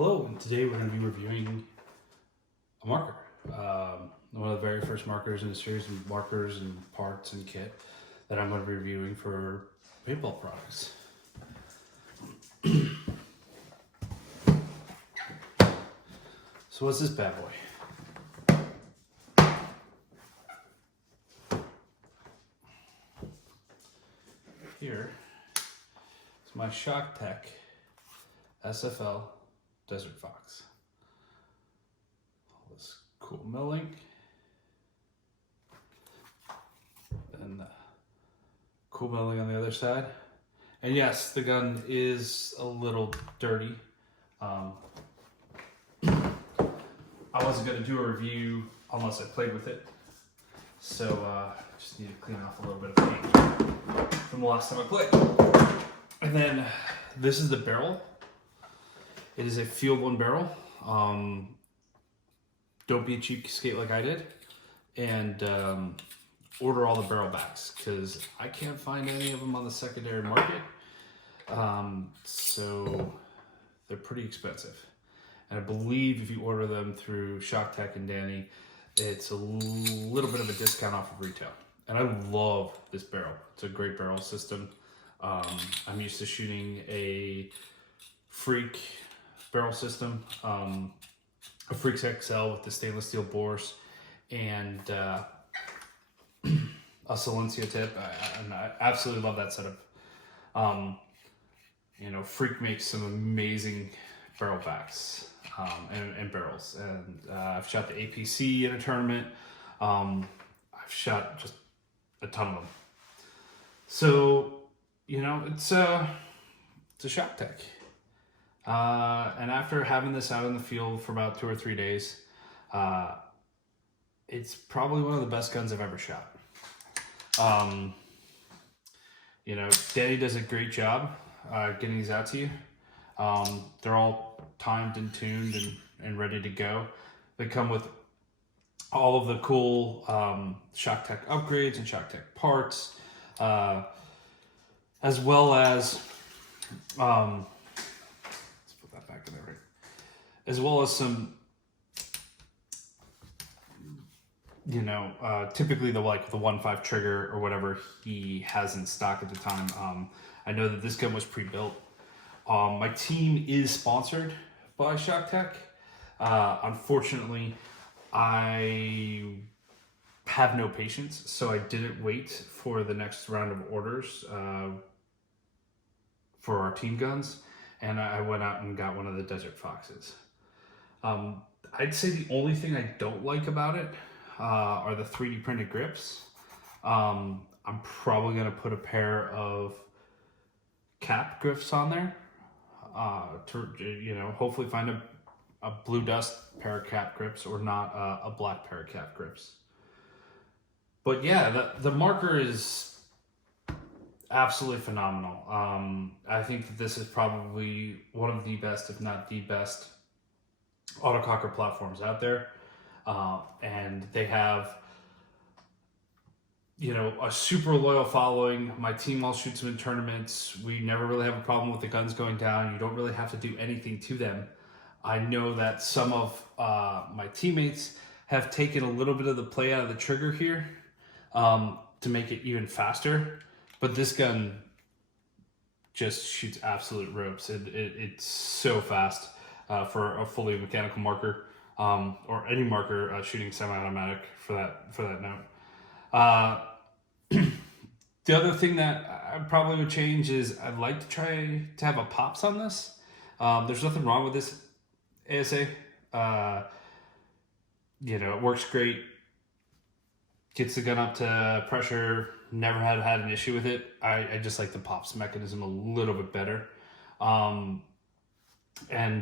Hello, and today we're going to be reviewing a marker. One of the very first markers in a series of markers and parts and kit that I'm going to be reviewing for paintball products. So what's this bad boy? Here is my ShockTech SFL Desert Fox. All this cool milling. And cool milling on the other side. And yes, the gun is a little dirty. I wasn't going to do a review unless I played with it. So just need to clean off a little bit of paint from the last time I played. And then this is the barrel. It is a Field 1 barrel. Don't be a cheapskate like I did. And order all the barrel backs because I can't find any of them on the secondary market. So they're pretty expensive. And I believe if you order them through ShockTech and Danny, it's a little bit of a discount off of retail. And I love this barrel. It's a great barrel system. I'm used to shooting a Freak barrel system, a Freaks XL with the stainless steel bores and a Silencia tip. I absolutely love that setup. Freak makes some amazing barrel backs and barrels. And I've shot the APC in a tournament. I've shot just a ton of them. So, it's a ShockTech. And after having this out in the field for about 2 or 3 days, it's probably one of the best guns I've ever shot. Danny does a great job getting these out to you. They're all timed and tuned and ready to go. They come with all of the cool ShockTech upgrades and ShockTech parts, as well as let's put that back in there, right? As well as some, typically the 1.5 trigger or whatever he has in stock at the time. I know that this gun was pre-built. My team is sponsored by ShockTech. Unfortunately, I have no patience, so I didn't wait for the next round of orders for our team guns, and I went out and got one of the Desert Foxes. I'd say the only thing I don't like about it are the 3D printed grips. I'm probably going to put a pair of cap grips on there to hopefully find a blue dust pair of cap grips or not a black pair of cap grips. But yeah, the marker is absolutely phenomenal. I think that this is probably one of the best, if not the best, autococker platforms out there. And they have, a super loyal following. My team all shoots them in tournaments. We never really have a problem with the guns going down. You don't really have to do anything to them. I know that some of my teammates have taken a little bit of the play out of the trigger here to make it even faster. But this gun just shoots absolute ropes. It's so fast for a fully mechanical marker or any marker shooting semi-automatic for that note. The other thing that I probably would change is I'd like to try to have a pops on this. There's nothing wrong with this ASA. It works great. Gets the gun up to pressure. Never had an issue with it. I just like the pops mechanism a little bit better. And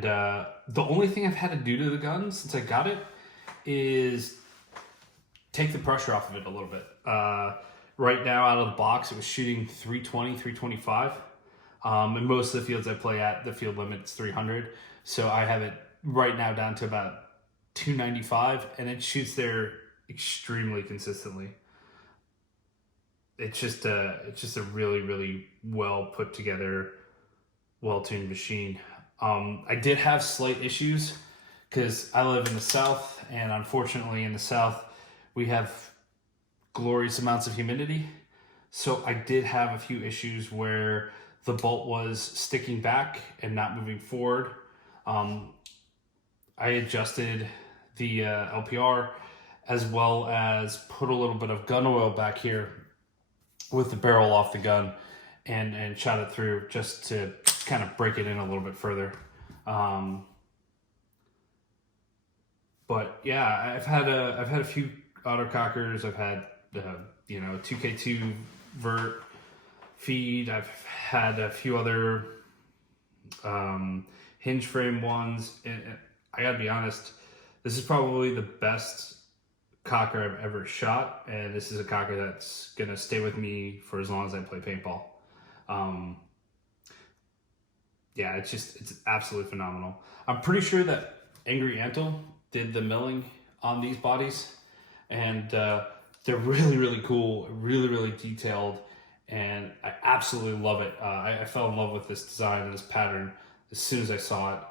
the only thing I've had to do to the gun since I got it is take the pressure off of it a little bit. Right now, out of the box, it was shooting 320, 325. In most of the fields I play at, the field limit's 300. So I have it right now down to about 295, and it shoots there extremely consistently. It's just a really, really well put together, well-tuned machine. I did have slight issues because I live in the South, and unfortunately in the South, we have glorious amounts of humidity. So I did have a few issues where the bolt was sticking back and not moving forward. I adjusted the LPR as well as put a little bit of gun oil back here with the barrel off the gun and shot it through just to kind of break it in a little bit further. But yeah, I've had a few autocockers. I've had 2K2 vert feed. I've had a few other hinge frame ones, and I gotta be honest, this is probably the best cocker I've ever shot, and this is a cocker that's gonna stay with me for as long as I play paintball. Yeah, it's absolutely phenomenal. I'm pretty sure that Angry Antle did the milling on these bodies, and they're really cool, really detailed, and I absolutely love it. I fell in love with this design and this pattern as soon as I saw it.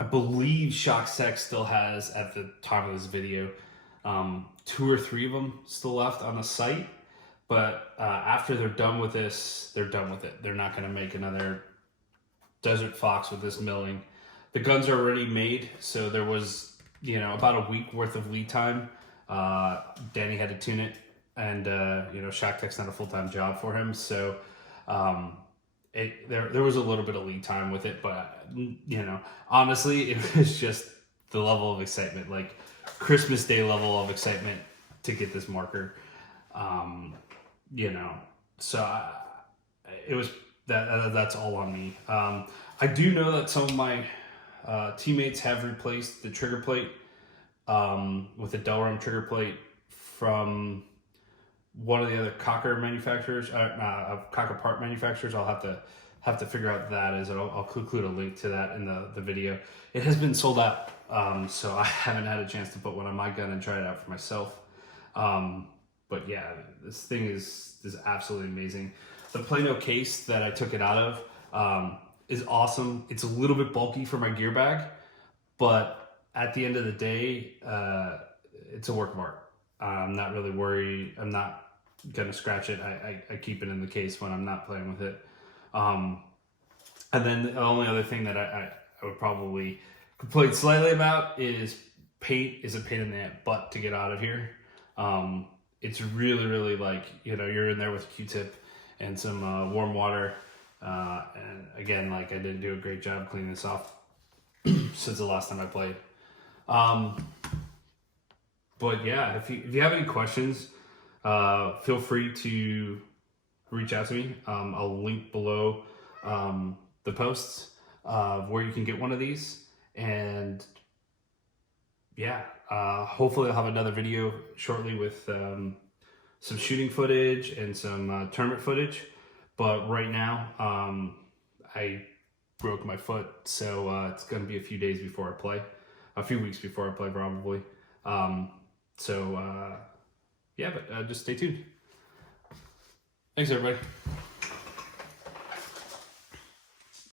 I believe Shock Tech still has, at the time of this video, 2 or 3 of them still left on the site. But after they're done with this, they're done with it. They're not going to make another Desert Fox with this milling. The guns are already made, so there was, about a week worth of lead time. Danny had to tune it, and Shock Tech's not a full-time job for him, so there was a little bit of lead time with it, but honestly, it was just the level of excitement, like Christmas Day level of excitement to get this marker. So it was that's all on me. I do know that some of my teammates have replaced the trigger plate with a Delram trigger plate from one of the other cocker manufacturers, cocker part manufacturers. I'll have to figure out that is. I'll include a link to that in the video. It has been sold out, so I haven't had a chance to put one on my gun and try it out for myself. But yeah, this thing is absolutely amazing. The Plano case that I took it out of is awesome. It's a little bit bulky for my gear bag, but at the end of the day, it's a work of art. I'm not really worried. I'm not gonna scratch it. I keep it in the case when I'm not playing with it. And then the only other thing that I would probably complain slightly about is paint is a pain in the butt to get out of here. It's really like, you're in there with a Q-tip and some warm water. And again, like, I didn't do a great job cleaning this off since the last time I played. But yeah, if you have any questions, feel free to reach out to me. I'll link below the posts of where you can get one of these. And yeah, hopefully I'll have another video shortly with some shooting footage and some tournament footage. But right now, I broke my foot, so it's going to be a few days before I play. A few weeks before I play, probably. Yeah, but just stay tuned. Thanks, everybody.